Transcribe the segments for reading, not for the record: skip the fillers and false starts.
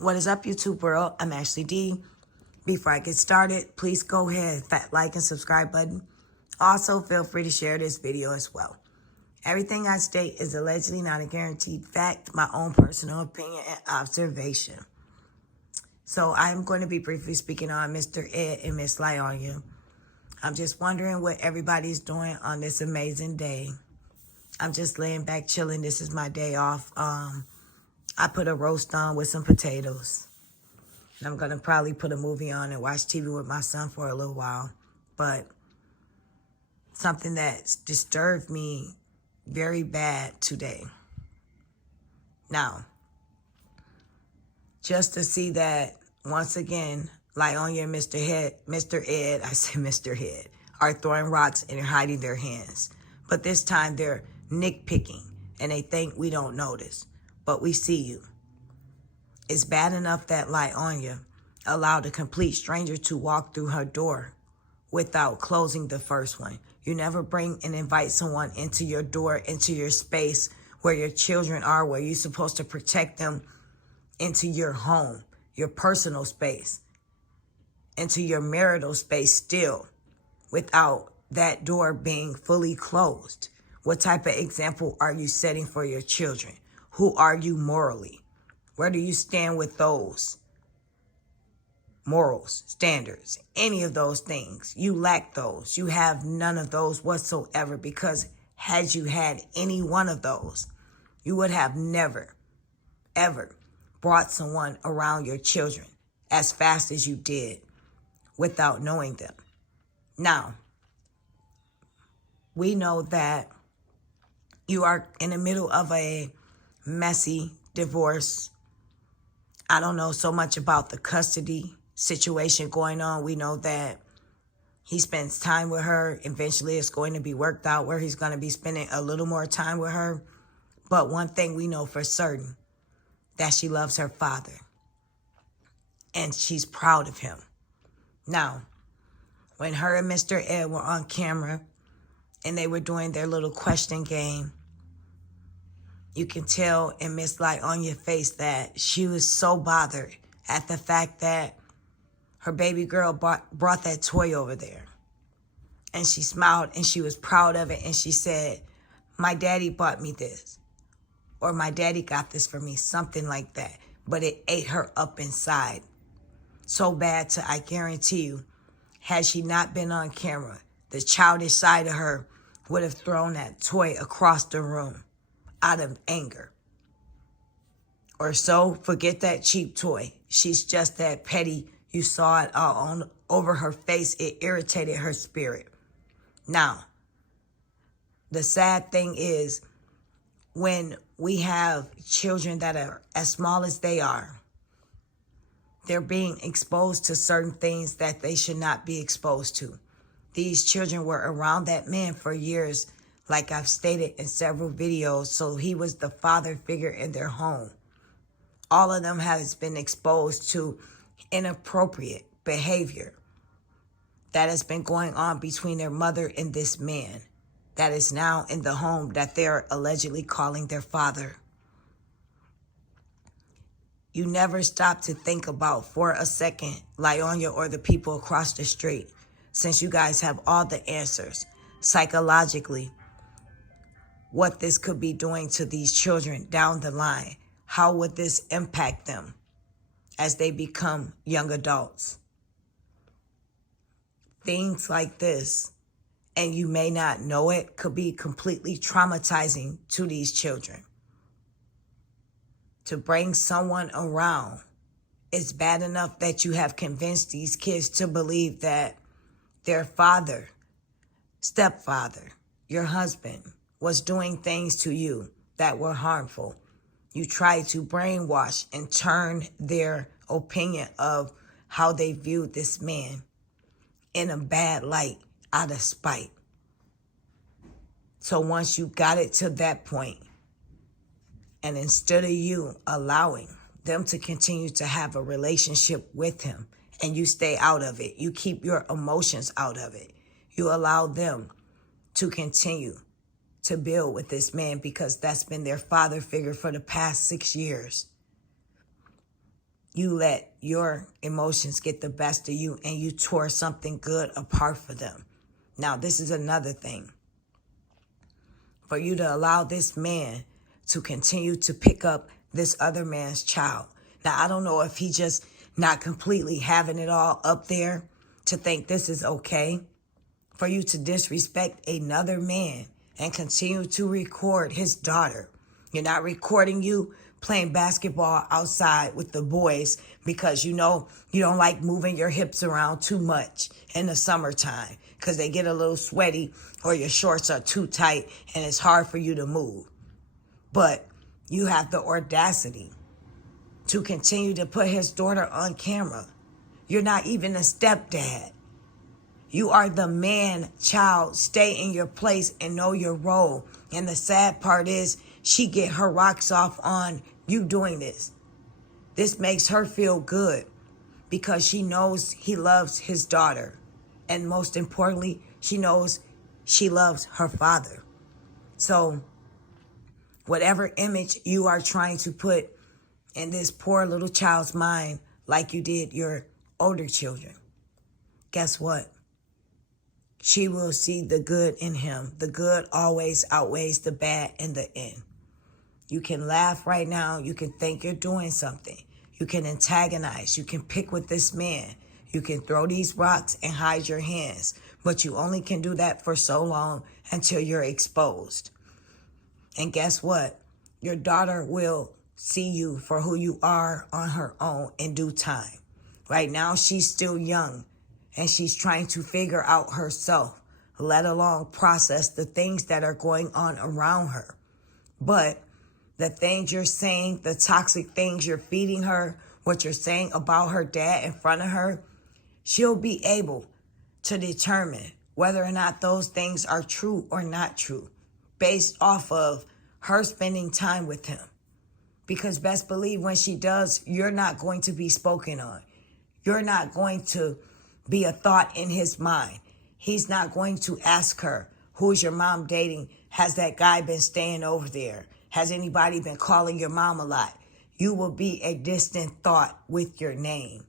What is up, YouTube world? I'm Ashley D. Before I get started, please go ahead, like and subscribe button. Also, feel free to share this video as well. Everything I state is allegedly not a guaranteed fact, my own personal opinion and observation. So I'm going to be briefly speaking on Mr. Ed and Miss Lieonya. I'm just wondering what everybody's doing on this amazing day. I'm just laying back chilling. This is my day off. I put a roast on with some potatoes. And I'm going to probably put a movie on and watch TV with my son for a little while. But something that disturbed me very bad today. Now, just to see that, once again, Lieonya and Mr. Ed, are throwing rocks and they're hiding their hands. But this time they're nitpicking and they think we don't notice. But we see you. It's bad enough that Lieonya allowed a complete stranger to walk through her door without closing the first one. You never bring and invite someone into your door, into your space where your children are, where you're supposed to protect them, into your home, your personal space, into your marital space still, without that door being fully closed. What type of example are you setting for your children? Who are you morally? Where do you stand with those morals, standards, any of those things? You lack those. You have none of those whatsoever, because had you had any one of those, you would have never, ever brought someone around your children as fast as you did without knowing them. Now, we know that you are in the middle of a messy divorce. I don't know so much about the custody situation going on. We know that he spends time with her. Eventually it's going to be worked out where he's going to be spending a little more time with her. But one thing we know for certain, that she loves her father. And she's proud of him. Now, when her and Mr. Ed were on camera and they were doing their little question game, you can tell in Miss Lieonya's face that she was so bothered at the fact that her baby girl brought that toy over there. And she smiled and she was proud of it. And she said, my daddy bought me this. Or my daddy got this for me, something like that. But it ate her up inside. So bad I guarantee you, had she not been on camera, the childish side of her would have thrown that toy across the room out of anger. Or so, forget that cheap toy. She's just that petty. You saw it all over her face. It irritated her spirit. Now, the sad thing is, when we have children that are as small as they are, they're being exposed to certain things that they should not be exposed to. These children were around that man for years, like I've stated in several videos, so he was the father figure in their home. All of them has been exposed to inappropriate behavior that has been going on between their mother and this man that is now in the home that they're allegedly calling their father. You never stop to think about for a second, Lieonya or the people across the street, since you guys have all the answers psychologically, what this could be doing to these children down the line. How would this impact them as they become young adults? Things like this, and you may not know it, could be completely traumatizing to these children. To bring someone around, it's bad enough that you have convinced these kids to believe that their father, stepfather, your husband, was doing things to you that were harmful. You tried to brainwash and turn their opinion of how they viewed this man in a bad light out of spite. So once you got it to that point, and instead of you allowing them to continue to have a relationship with him, and you stay out of it, you keep your emotions out of it, you allow them to continue to build with this man because that's been their father figure for the past 6 years. you let your emotions get the best of you and you tore something good apart for them. Now, this is another thing. For you to allow this man to continue to pick up this other man's child. Now, I don't know if he just not completely having it all up there to think this is okay. For you to disrespect another man and continue to record his daughter. You're not recording you playing basketball outside with the boys because you know you don't like moving your hips around too much in the summertime because they get a little sweaty or your shorts are too tight and it's hard for you to move. But you have the audacity to continue to put his daughter on camera. You're not even a stepdad. You are the man child. Stay in your place and know your role. And the sad part is she get her rocks off on you doing this. This makes her feel good because she knows he loves his daughter. And most importantly, she knows she loves her father. So whatever image you are trying to put in this poor little child's mind, like you did your older children, guess what? She will see the good in him. The good always outweighs the bad in the end. You can laugh right now. You can think you're doing something. You can antagonize. You can pick with this man. You can throw these rocks and hide your hands. But you only can do that for so long until you're exposed. And guess what? Your daughter will see you for who you are on her own in due time. Right now, she's still young. And she's trying to figure out herself, let alone process the things that are going on around her. But the things you're saying, the toxic things you're feeding her, what you're saying about her dad in front of her, she'll be able to determine whether or not those things are true or not true based off of her spending time with him. Because best believe when she does, you're not going to be spoken on. You're not going to be a thought in his mind. He's not going to ask her, who's your mom dating? Has that guy been staying over there? Has anybody been calling your mom a lot? You will be a distant thought with your name.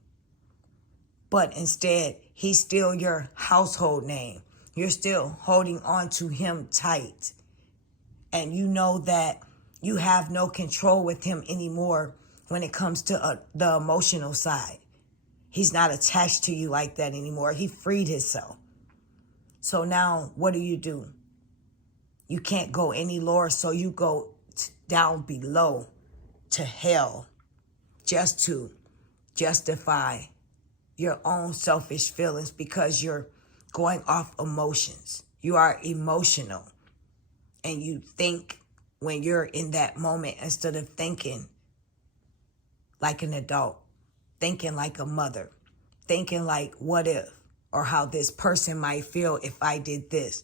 But instead, he's still your household name. You're still holding on to him tight. And you know that you have no control with him anymore when it comes to the emotional side. He's not attached to you like that anymore. He freed himself. So now what do? You can't go any lower, so you go down below to hell just to justify your own selfish feelings because you're going off emotions. You are emotional. And you think when you're in that moment instead of thinking like an adult. Thinking like a mother, thinking like what if, or how this person might feel if I did this.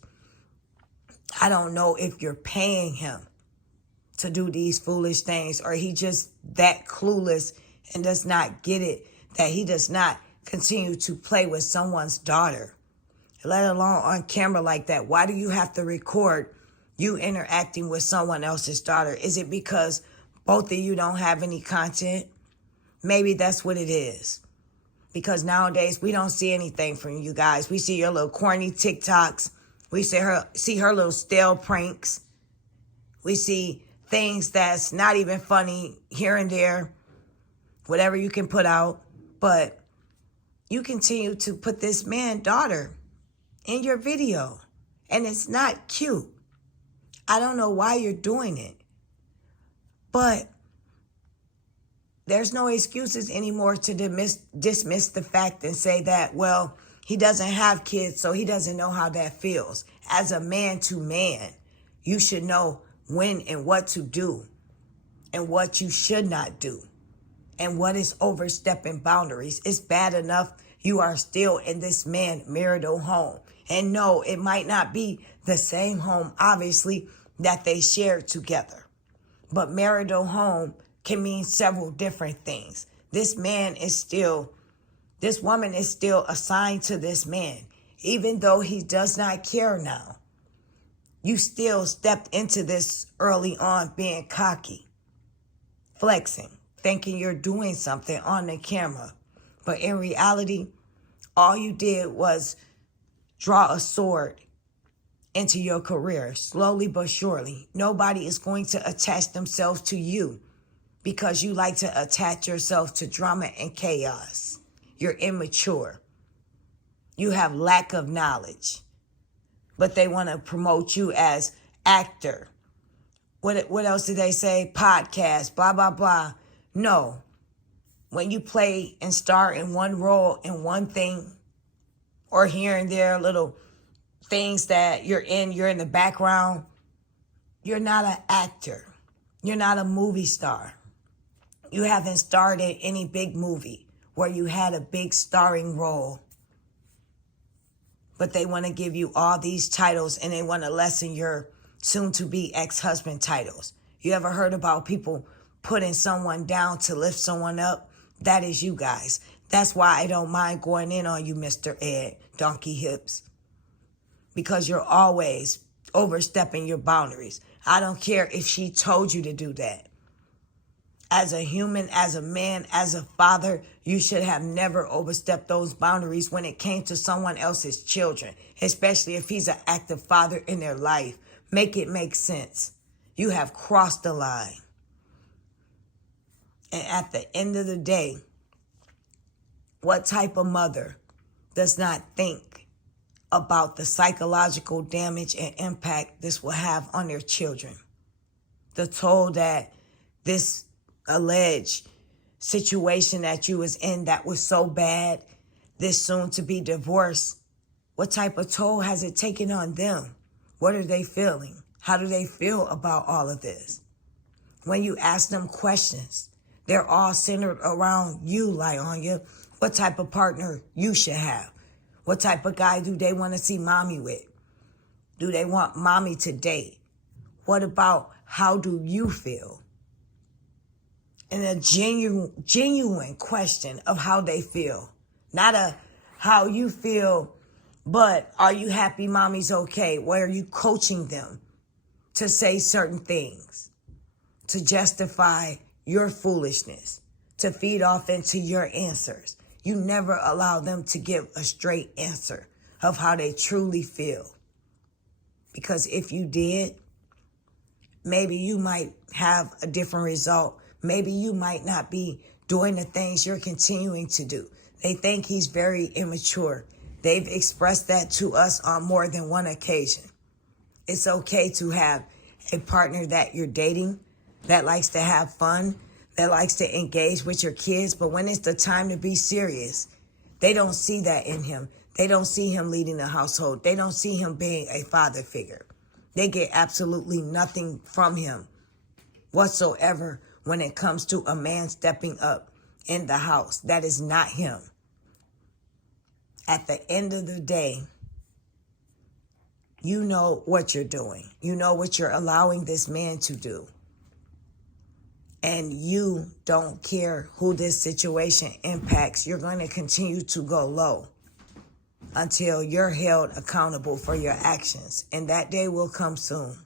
I don't know if you're paying him to do these foolish things or he just that clueless and does not get it, that he does not continue to play with someone's daughter, let alone on camera like that. Why do you have to record you interacting with someone else's daughter? Is it because both of you don't have any content? Maybe that's what it is. Because nowadays we don't see anything from you guys. We see your little corny TikToks. We see her little stale pranks. We see things that's not even funny here and there. Whatever you can put out. But you continue to put this man's daughter in your video. And it's not cute. I don't know why you're doing it. But there's no excuses anymore to dismiss the fact and say that, well, he doesn't have kids, so he doesn't know how that feels. As a man to man, you should know when and what to do and what you should not do and what is overstepping boundaries. It's bad enough you are still in this man's marital home. And no, it might not be the same home, obviously, that they shared together. But marital home can mean several different things. This woman is still assigned to this man. Even though he does not care now, you still stepped into this early on being cocky, flexing, thinking you're doing something on the camera. But in reality, all you did was draw a sword into your career, slowly but surely. Nobody is going to attach themselves to you because you like to attach yourself to drama and chaos. You're immature. You have lack of knowledge. But they want to promote you as actor. What else did they say? Podcast, blah, blah, blah. No. When you play and star in one role in one thing, or here and there little things that you're in the background, you're not an actor. You're not a movie star. You haven't starred in any big movie where you had a big starring role. But they want to give you all these titles and they want to lessen your soon-to-be ex-husband titles. You ever heard about people putting someone down to lift someone up? That is you guys. That's why I don't mind going in on you, Mr. Ed, Donkey Hips. Because you're always overstepping your boundaries. I don't care if she told you to do that. As a human, as a man, as a father, you should have never overstepped those boundaries when it came to someone else's children, especially if he's an active father in their life. Make it make sense. You have crossed the line. And at the end of the day, what type of mother does not think about the psychological damage and impact this will have on their children? The toll that this alleged situation that you was in that was so bad, this soon to be divorce, what type of toll has it taken on them? What are they feeling? How do they feel about all of this? When you ask them questions, they're all centered around you, Lieonya. What type of partner you should have? What type of guy do they want to see mommy with? Do they want mommy to date? What about how do you feel? And a genuine question of how they feel. Not a how you feel, but are you happy mommy's okay? Where are you coaching them to say certain things, to justify your foolishness, to feed off into your answers? You never allow them to give a straight answer of how they truly feel. Because if you did, maybe you might have a different result. Maybe you might not be doing the things you're continuing to do. They think he's very immature. They've expressed that to us on more than one occasion. It's okay to have a partner that you're dating that likes to have fun, that likes to engage with your kids. But when it's the time to be serious, they don't see that in him. They don't see him leading the household. They don't see him being a father figure. They get absolutely nothing from him whatsoever when it comes to a man stepping up in the house. That is not him. At the end of the day, you know what you're doing. You know what you're allowing this man to do. And you don't care who this situation impacts. You're going to continue to go low until you're held accountable for your actions. And that day will come soon.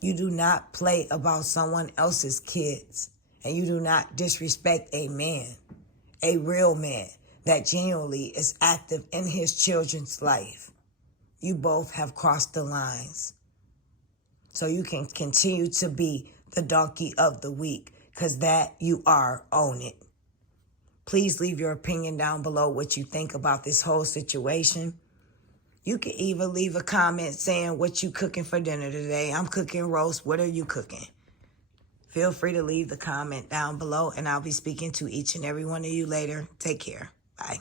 You do not play about someone else's kids. And you do not disrespect a man, a real man that genuinely is active in his children's life. You both have crossed the lines. So you can continue to be the donkey of the week, because that you are. Own it. Please leave your opinion down below what you think about this whole situation. You can even leave a comment saying what you cooking for dinner today. I'm cooking roast. What are you cooking? Feel free to leave the comment down below, and I'll be speaking to each and every one of you later. Take care. Bye.